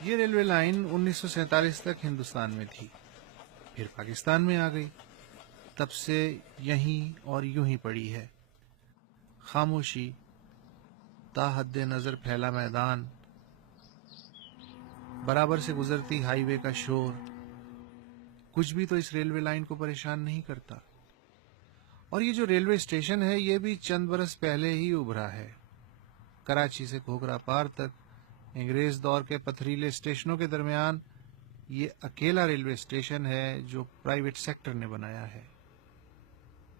یہ railway line 1947 تک ہندوستان میں تھی، پھر پاکستان میں آ گئی، تب سے یہیں اور یوں ہی پڑی ہے۔ خاموشی، تا حد نظر پھیلا میدان، برابر سے گزرتی ہائی وے کا شور، کچھ بھی تو اس ریلوے لائن کو پریشان نہیں کرتا۔ اور یہ جو ریلوے اسٹیشن ہے یہ بھی چند برس پہلے ہی ابھرا ہے۔ کراچی سے گھوگھرا پار تک انگریز دور کے پتھریلے اسٹیشنوں کے درمیان یہ اکیلا ریلوے اسٹیشن ہے جو پرائیویٹ سیکٹر نے بنایا ہے،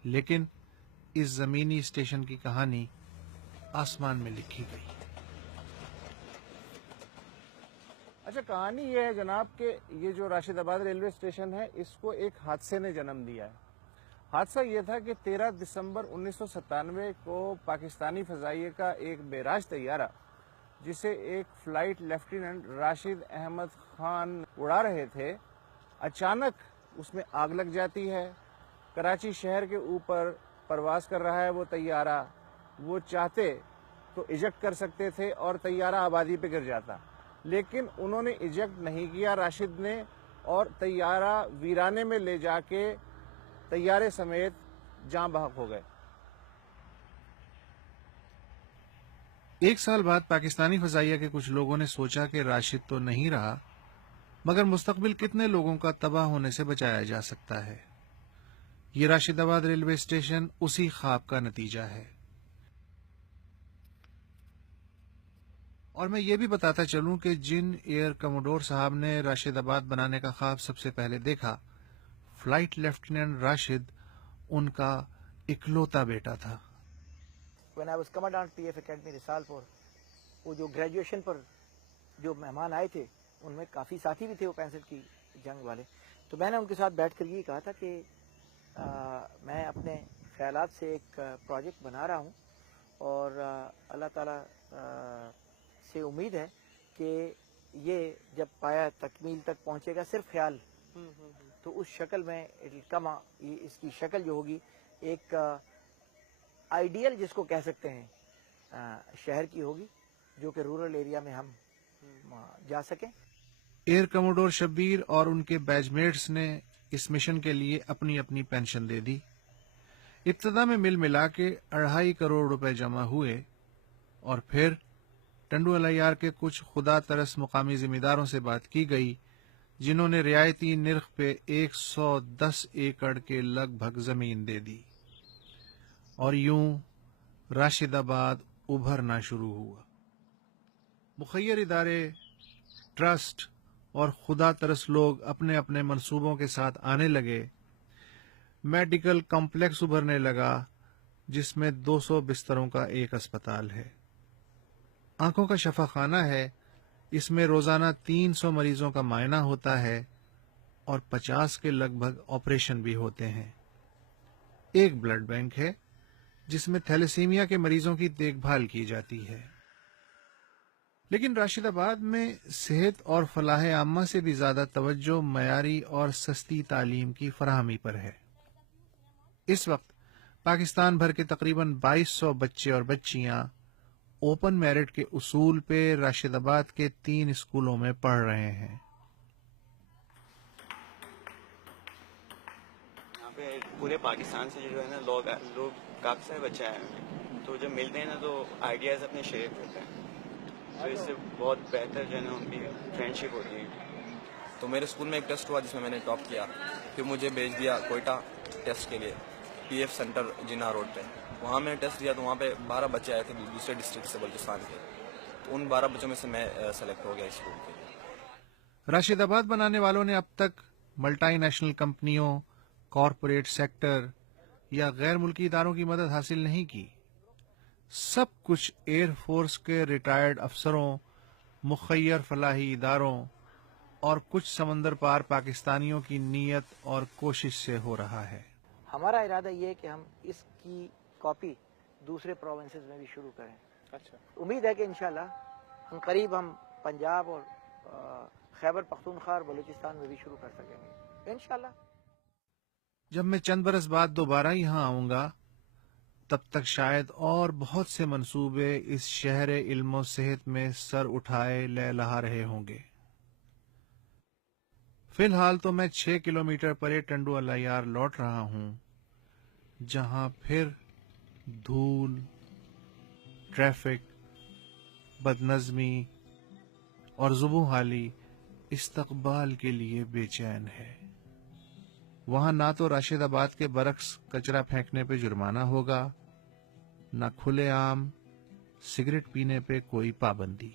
لیکن اس زمینی اسٹیشن کی کہانی آسمان میں لکھی گئی۔ اچھا، کہانی یہ ہے جناب کہ یہ جو راشد آباد ریلوے اسٹیشن ہے اس کو ایک حادثے نے جنم دیا ہے۔ حادثہ یہ تھا کہ 13 دسمبر 1997 کو پاکستانی فضائیہ کا ایک بیراج طیارہ جسے ایک فلائٹ لیفٹیننٹ راشد احمد خان اڑا رہے تھے، اچانک اس میں آگ لگ جاتی ہے۔ کراچی شہر کے اوپر پرواز کر رہا ہے وہ طیارہ، وہ چاہتے تو ایجیکٹ کر سکتے تھے اور طیارہ آبادی پہ گر جاتا، لیکن انہوں نے ایجیکٹ نہیں کیا راشد نے، اور طیارہ ویرانے میں لے جا کے طیارے سمیت جاں بحق ہو گئے۔ ایک سال بعد پاکستانی فضائیہ کے کچھ لوگوں نے سوچا کہ راشد تو نہیں رہا، مگر مستقبل کتنے لوگوں کا تباہ ہونے سے بچایا جا سکتا ہے۔ یہ راشد آباد ریلوے اسٹیشن اسی خواب کا نتیجہ ہے۔ اور میں یہ بھی بتاتا چلوں کہ جن ایئر کموڈور صاحب نے راشد آباد بنانے کا خواب سب سے پہلے دیکھا، فلائٹ لیفٹیننٹ راشد ان کا اکلوتا بیٹا تھا۔ When I was commandant PF Academy Risalpur, وہ جو گریجویشن پر جو مہمان آئے تھے ان میں کافی ساتھی بھی تھے وہ پینسل کی جنگ والے، تو میں نے ان کے ساتھ بیٹھ کر یہ کہا تھا کہ میں اپنے خیالات سے ایک پروجیکٹ بنا رہا ہوں، اور اللہ تعالیٰ سے امید ہے کہ یہ جب پایا تکمیل تک پہنچے گا، صرف خیال تو اس شکل میں اس کی شکل جو ہوگی ایک آئیڈیل جس کو کہہ سکتے ہیں شہر کی ہوگی، جو کہ رورل ایریا میں ہم جا سکیں۔ ایئر کموڈور شبیر اور ان کے بیچ میٹس نے اس مشن کے لیے اپنی اپنی پینشن دے دی۔ ابتدا میں مل ملا کے 2.5 کروڑ روپے جمع ہوئے، اور پھر ٹنڈو الیار کے کچھ خدا ترس مقامی ذمہ داروں سے بات کی گئی، جنہوں نے رعایتی نرخ پہ 110 ایکڑ کے لگ بھگ زمین دے دی، اور یوں راشد آباد ابھرنا شروع ہوا۔ مخیر ادارے، ٹرسٹ اور خدا ترس لوگ اپنے اپنے منصوبوں کے ساتھ آنے لگے۔ میڈیکل کمپلیکس ابھرنے لگا جس میں 200 بستروں کا ایک اسپتال ہے، آنکھوں کا شفا خانہ ہے، اس میں روزانہ 300 مریضوں کا معائنہ ہوتا ہے اور 50 کے لگ بھگ آپریشن بھی ہوتے ہیں۔ ایک بلڈ بینک ہے جس میں تھیلیسیمیا کے مریضوں کی دیکھ بھال کی جاتی ہے۔ لیکن راشد آباد میں صحت اور فلاح عامہ سے بھی زیادہ توجہ معیاری اور سستی تعلیم کی فراہمی پر ہے۔ اس وقت پاکستان بھر کے تقریباً 2200 بچے اور بچیاں اوپن میرٹ کے اصول پہ راشد آباد کے 3 اسکولوں میں پڑھ رہے ہیں۔ یہاں پہ پورے پاکستان سے جو ہے نا لوگ کافی سارے بچے آئے ہیں، تو جب ملتے ہیں نا تو آئیڈیاز اپنے شیئر کرتے ہیں، تو اس سے بہت بہتر جو ہے نا ان کی فرینڈ شپ ہوتی ہے۔ تو میرے اسکول میں ایک ٹیسٹ ہوا جس میں نے ٹاپ کیا، پھر مجھے بھیج دیا کوئٹہ ٹیسٹ کے لیے، پی ایف سینٹر جنا روڈ پہ۔ وہاں میں نے ٹیسٹ دیا تو وہاں پہ 12 بچے آئے تھے دوسرے ڈسٹرکٹ سے، بلوچستان کے، تو ان 12 بچوں میں سے میں سلیکٹ ہو گیا اس اسکول کے لیے۔ راشد آباد بنانے والوں نے اب تک ملٹی نیشنل کمپنیوں، کارپوریٹ سیکٹر یا غیر ملکی اداروں کی مدد حاصل نہیں کی، سب کچھ ایئر فورس کے ریٹائرڈ افسروں، مخیر فلاحی اداروں اور کچھ سمندر پار پاکستانیوں کی نیت اور کوشش سے ہو رہا ہے۔ ہمارا ارادہ یہ ہے کہ ہم اس کی کاپی دوسرے پروونسز میں بھی شروع کریں۔ اچھا، امید ہے کہ انشاءاللہ ہم قریب پنجاب اور خیبر پختونخوا اور بلوچستان میں بھی شروع کر سکیں گے انشاءاللہ۔ جب میں چند برس بعد دوبارہ یہاں آؤں گا، تب تک شاید اور بہت سے منصوبے اس شہر علم و صحت میں سر اٹھائے لہلہا رہے ہوں گے۔ فی الحال تو میں 6 کلومیٹر پرے ٹنڈو الایار لوٹ رہا ہوں، جہاں پھر دھول، ٹریفک، بدنظمی اور زبوں حالی استقبال کے لیے بے چین ہے۔ وہاں نہ تو راشد آباد کے برعکس کچرا پھینکنے پہ جرمانہ ہوگا، نہ کھلے عام سگریٹ پینے پہ کوئی پابندی۔